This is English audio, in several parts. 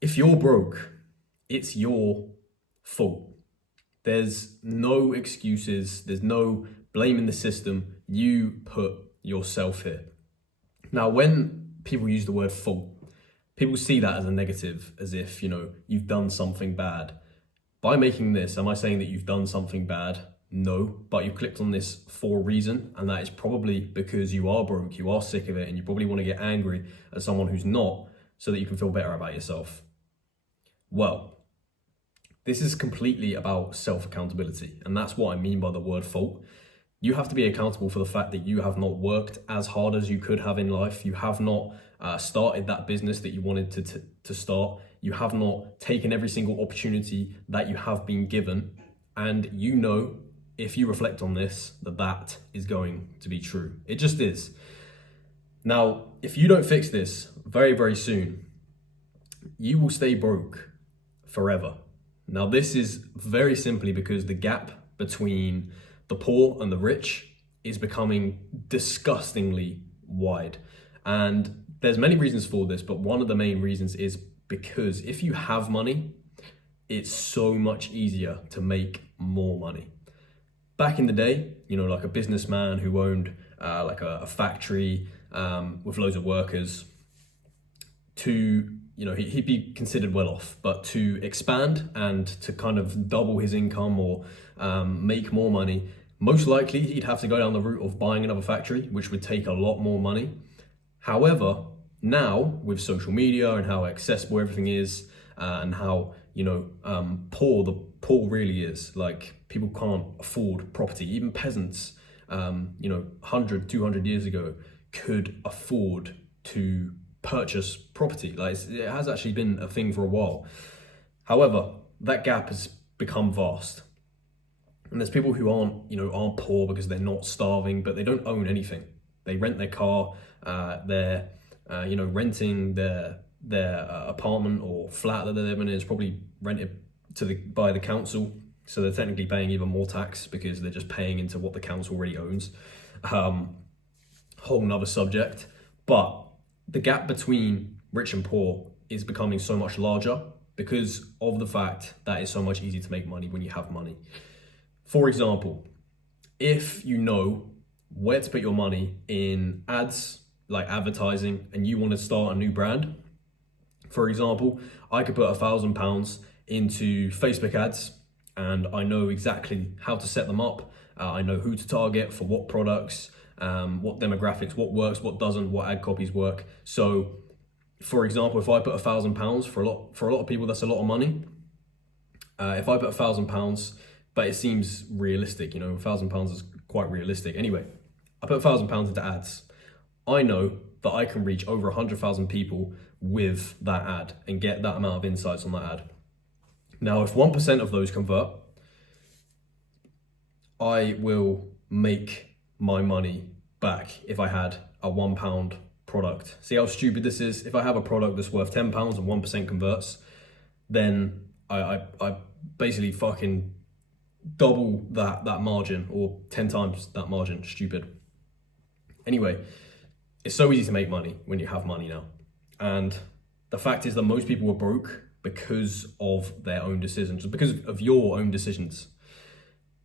If you're broke, it's your fault. There's no excuses, there's no blaming the system. You put yourself here. Now, when people use the word fault, people see that as a negative, as if, you've done something bad. By making this, am I saying that you've done something bad? No, but you've clicked on this for a reason, and that is probably because you are broke, you are sick of it, and you probably want to get angry at someone who's not so that you can feel better about yourself. Well, this is completely about self-accountability, and that's what I mean by the word fault. You have to be accountable for the fact that you have not worked as hard as you could have in life. You have not started that business that you wanted to start. You have not taken every single opportunity that you have been given. And if you reflect on this, that is going to be true. It just is. Now, if you don't fix this very, very soon, you will stay broke forever. Now, this is very simply because the gap between the poor and the rich is becoming disgustingly wide. And there's many reasons for this, but one of the main reasons is because if you have money, it's so much easier to make more money. Back in the day, like a businessman who owned like a factory with loads of workers, he'd be considered well off, but to expand and to kind of double his income or make more money, most likely he'd have to go down the route of buying another factory, which would take a lot more money. However, now with social media and how accessible everything is, and how poor the poor really is, like people can't afford property. Even peasants, 100, 200 years ago could afford to purchase property. Like it has actually been a thing for a while. However, that gap has become vast. And there's people who aren't poor because they're not starving, but they don't own anything. They rent their car, they're renting their apartment or flat that they're living in is probably rented by the council. So they're technically paying even more tax because they're just paying into what the council already owns. Whole nother subject. But the gap between rich and poor is becoming so much larger because of the fact that it's so much easier to make money when you have money. For example, if you know where to put your money in ads, like advertising, and you want to start a new brand, for example, I could put £1,000 into Facebook ads and I know exactly how to set them up. I know who to target for what products, what demographics, what works, what doesn't, what ad copies work. So, for example, if I put £1,000 for a lot of people, that's a lot of money. If I put £1,000, but it seems realistic, £1,000 is quite realistic. Anyway, I put £1,000 into ads. I know that I can reach over 100,000 people with that ad and get that amount of insights on that ad. Now, if 1% of those convert, I will make my money back if I had a £1 product. See how stupid this is? If I have a product that's worth £10 and 1% converts, then I basically fucking double that margin, or 10 times that margin. Stupid. Anyway, it's so easy to make money when you have money now. And the fact is that most people were broke because of their own decisions, because of your own decisions.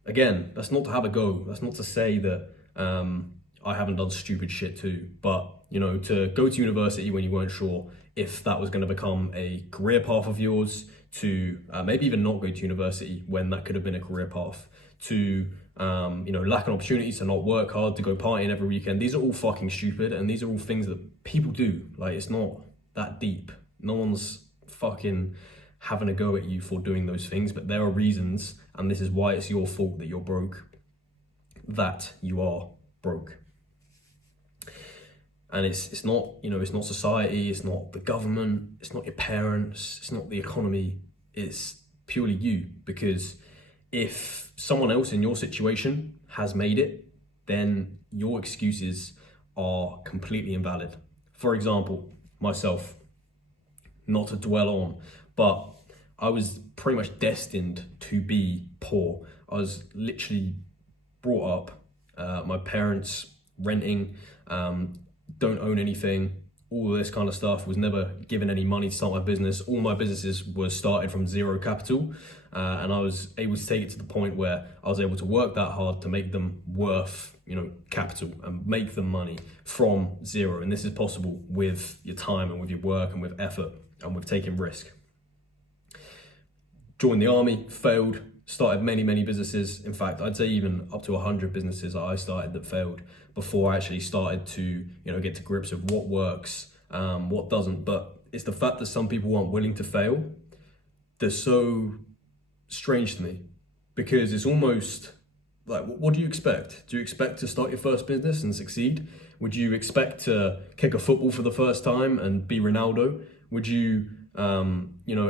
Again, that's not to have a go. That's not to say that I haven't done stupid shit too. But, to go to university when you weren't sure if that was going to become a career path of yours, to maybe even not go to university when that could have been a career path, to lack an opportunity to not work hard, to go partying every weekend. These are all fucking stupid, and these are all things that people do. Like, it's not that deep. No one's fucking having a go at you for doing those things, but there are reasons, and this is why it's your fault that you're broke, that you are broke. And it's not, it's not society, it's not the government, it's not your parents, it's not the economy, it's purely you. Because if someone else in your situation has made it, then your excuses are completely invalid. For example, myself, not to dwell on, but I was pretty much destined to be poor. I was literally brought up, my parents renting, don't own anything, all this kind of stuff, was never given any money to start my business. All my businesses were started from zero capital, and I was able to take it to the point where I was able to work that hard to make them worth, capital, and make them money from zero. And this is possible with your time and with your work and with effort and with taking risk. Joined the army, failed, started many businesses. In fact, I'd say even up to 100 businesses that I started that failed before I actually started to, get to grips with what works, what doesn't. But it's the fact that some people aren't willing to fail that's so strange to me, because it's almost like, what do you expect? Do you expect to start your first business and succeed? Would you expect to kick a football for the first time and be Ronaldo? Would you,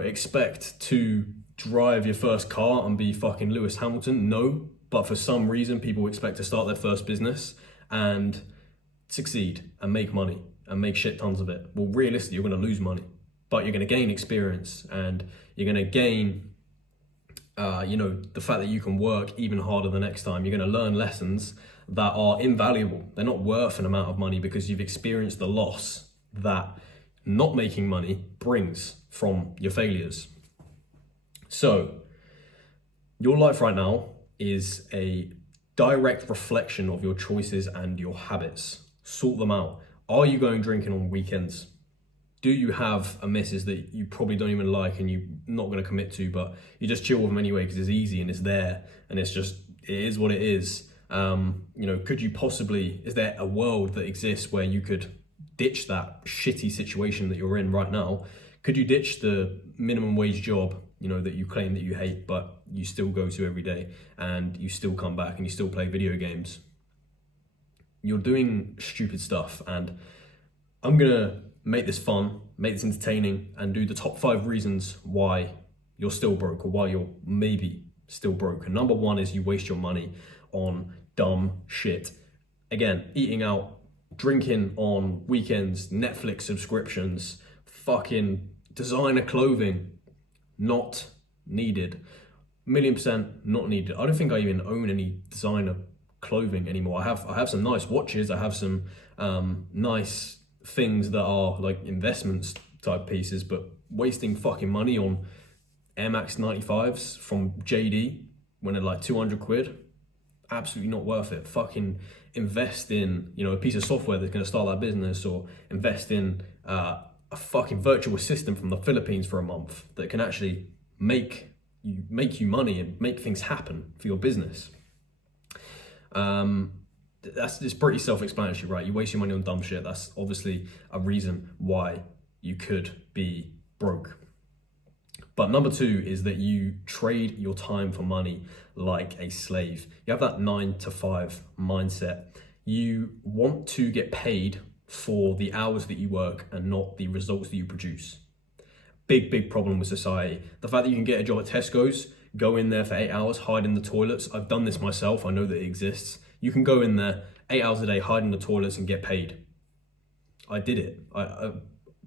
expect to drive your first car and be fucking Lewis Hamilton? No. But for some reason, people expect to start their first business and succeed and make money and make shit tons of it. Well, realistically, you're going to lose money, but you're going to gain experience, and you're going to gain, the fact that you can work even harder the next time. You're going to learn lessons that are invaluable. They're not worth an amount of money because you've experienced the loss that not making money brings from your failures. So your life right now is a direct reflection of your choices and your habits. Sort them out. Are you going drinking on weekends? Do you have a missus that you probably don't even like and you're not going to commit to, but you just chill with them anyway because it's easy and it's there and it is what it is? Could you possibly, is there a world that exists where you could ditch that shitty situation that you're in right now? Could you ditch the minimum wage job, that you claim that you hate, but you still go to every day, and you still come back and you still play video games? You're doing stupid stuff, and I'm gonna make this fun, make this entertaining, and do the top 5 reasons why you're still broke, or why you're maybe still broke. And number 1 is you waste your money on dumb shit. Again, eating out, drinking on weekends, Netflix subscriptions, fucking designer clothing. Not needed. 1,000,000% not needed. I don't think I even own any designer clothing anymore. I have some nice watches. I have some nice things that are like investments type pieces, but wasting fucking money on Air Max 95s from JD when they're like 200 quid, absolutely not worth it. Fucking invest in, a piece of software that's going to start that business, or invest in a fucking virtual assistant from the Philippines for a month that can actually make you money and make things happen for your business. It's pretty self-explanatory, right? You waste your money on dumb shit. That's obviously a reason why you could be broke. But number 2 is that you trade your time for money like a slave. You have that 9 to 5 mindset. You want to get paid for the hours that you work and not the results that you produce. Big problem with society. The fact that you can get a job at Tesco's, go in there for 8 hours, hide in the toilets. I've done this myself. I know that it exists. You can go in there 8 hours a day, hide in the toilets and get paid. I did it.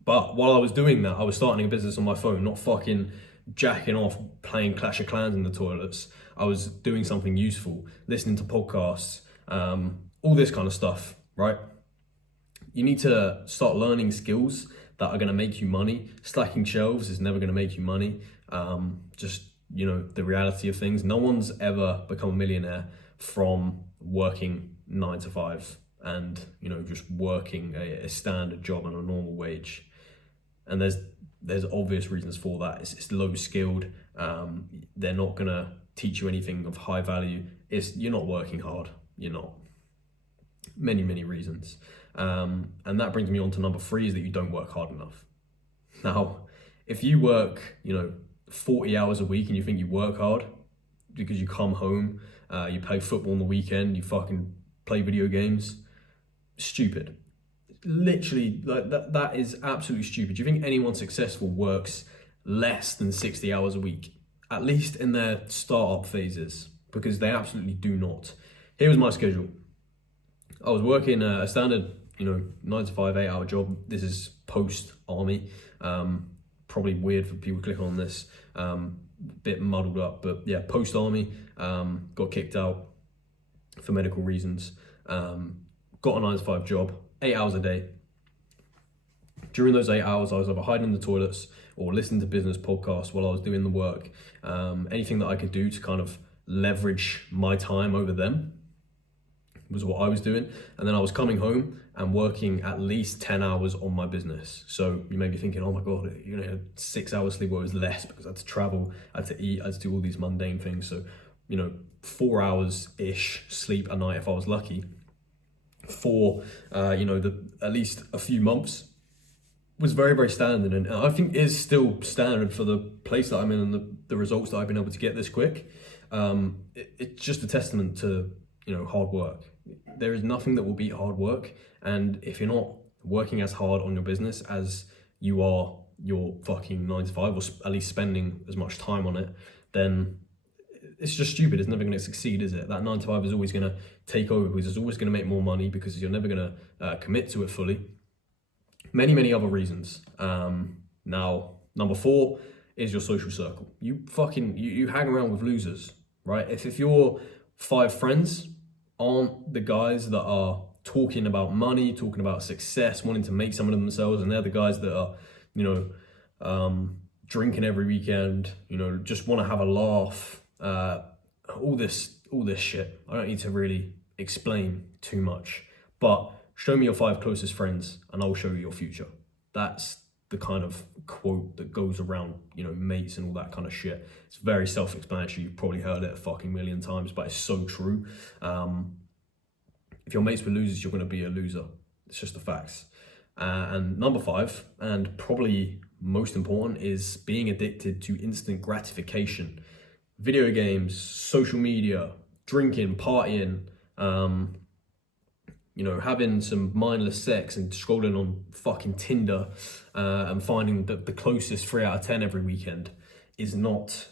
But while I was doing that, I was starting a business on my phone, not fucking jacking off playing Clash of Clans in the toilets. I was doing something useful, listening to podcasts, all this kind of stuff, right? You need to start learning skills that are going to make you money. Stacking shelves is never going to make you money. The reality of things. No one's ever become a millionaire from working 9 to 5 and, just working a standard job on a normal wage. And there's obvious reasons for that. It's low skilled. They're not going to teach you anything of high value. You're not working hard. You're not. Many reasons. And that brings me on to number 3, is that you don't work hard enough. Now, if you work, 40 hours a week and you think you work hard because you come home, you play football on the weekend, you fucking play video games, stupid. Literally, like that is absolutely stupid. Do you think anyone successful works less than 60 hours a week? At least in their startup phases, because they absolutely do not. Here was my schedule. I was working a standard, 9 to 5, 8 hour job. This is post army. Probably weird for people clicking on this. Bit muddled up, but yeah, post army. Got kicked out for medical reasons. Got a 9 to 5 job, 8 hours a day. During those 8 hours, I was either hiding in the toilets or listening to business podcasts while I was doing the work. Anything that I could do to kind of leverage my time over them was what I was doing. And then I was coming home and working at least 10 hours on my business. So you may be thinking, oh my God, 6 hours sleep was less because I had to travel, I had to eat, I had to do all these mundane things. So, 4 hours-ish sleep a night if I was lucky for, at least a few months was very, very standard. And I think is still standard for the place that I'm in and the results that I've been able to get this quick. It's just a testament to, hard work. There is nothing that will beat hard work. And if you're not working as hard on your business as you are your fucking 9 to 5, or at least spending as much time on it, then it's just stupid. It's never going to succeed, is it? That 9 to 5 is always going to take over because it's always going to make more money because you're never going to commit to it fully. Many, many other reasons. Now, number 4 is your social circle. You hang around with losers, right? If your 5 friends aren't the guys that are talking about money, talking about success, wanting to make something of themselves, and they're the guys that are, drinking every weekend, just want to have a laugh, all this shit. I don't need to really explain too much, but show me your 5 closest friends and I'll show you your future. That's the kind of quote that goes around, mates and all that kind of shit. It's very self-explanatory. You've probably heard it a fucking million times, but it's so true. If you're mates with losers, you're going to be a loser. It's just the facts. And number 5, and probably most important, is being addicted to instant gratification. Video games, social media, drinking, partying, having some mindless sex and scrolling on fucking Tinder and finding the closest 3 out of 10 every weekend is not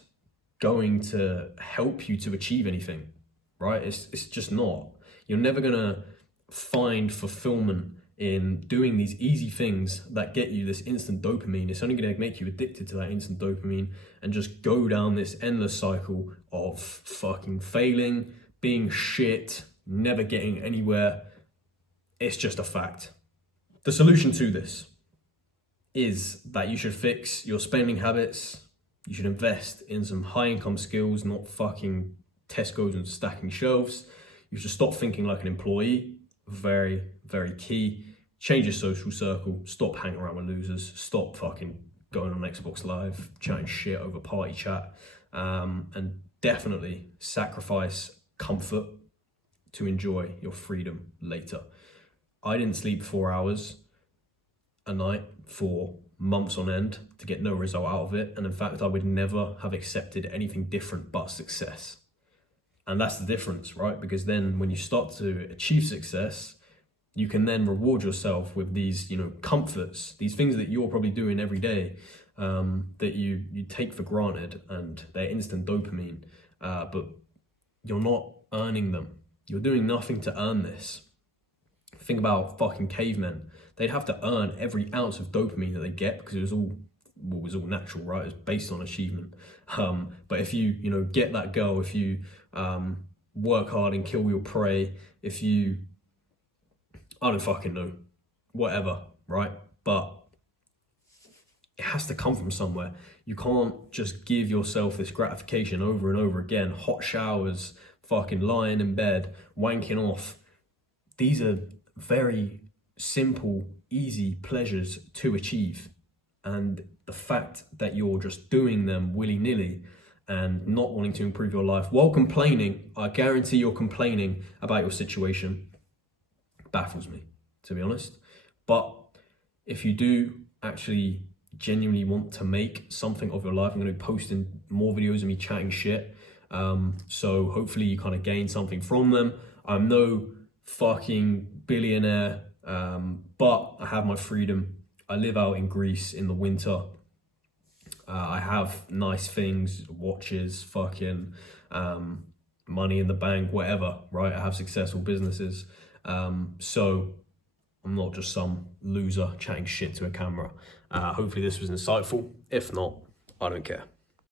going to help you to achieve anything, right? It's just not. You're never gonna find fulfillment in doing these easy things that get you this instant dopamine. It's only gonna make you addicted to that instant dopamine and just go down this endless cycle of fucking failing, being shit, never getting anywhere. It's just a fact. The solution to this is that you should fix your spending habits. You should invest in some high income skills, not fucking Tesco's and stacking shelves. You should stop thinking like an employee. Very, very key. Change your social circle. Stop hanging around with losers. Stop fucking going on Xbox Live, chatting shit over party chat. And definitely sacrifice comfort to enjoy your freedom later. I didn't sleep 4 hours a night for months on end to get no result out of it. And in fact, I would never have accepted anything different but success. And that's the difference, right? Because then when you start to achieve success, you can then reward yourself with these, comforts, these things that you're probably doing every day that you take for granted, and they're instant dopamine, but you're not earning them. You're doing nothing to earn this. Think about fucking cavemen. They'd have to earn every ounce of dopamine that they get because it was all natural, right? It was based on achievement. But if you, get that girl, if you work hard and kill your prey, if you, I don't fucking know, whatever, right? But it has to come from somewhere. You can't just give yourself this gratification over and over again. Hot showers, fucking lying in bed, wanking off. These are very simple, easy pleasures to achieve. And the fact that you're just doing them willy-nilly and not wanting to improve your life while complaining, I guarantee you're complaining about your situation, baffles me, to be honest. But if you do actually genuinely want to make something of your life, I'm going to be posting more videos of me chatting shit. So hopefully you kind of gain something from them. I'm no fucking billionaire, but I have my freedom. I live out in Greece in the winter. I have nice things, watches, fucking money in the bank, whatever, right? I have successful businesses. So I'm not just some loser chatting shit to a camera. Hopefully this was insightful. If not, I don't care.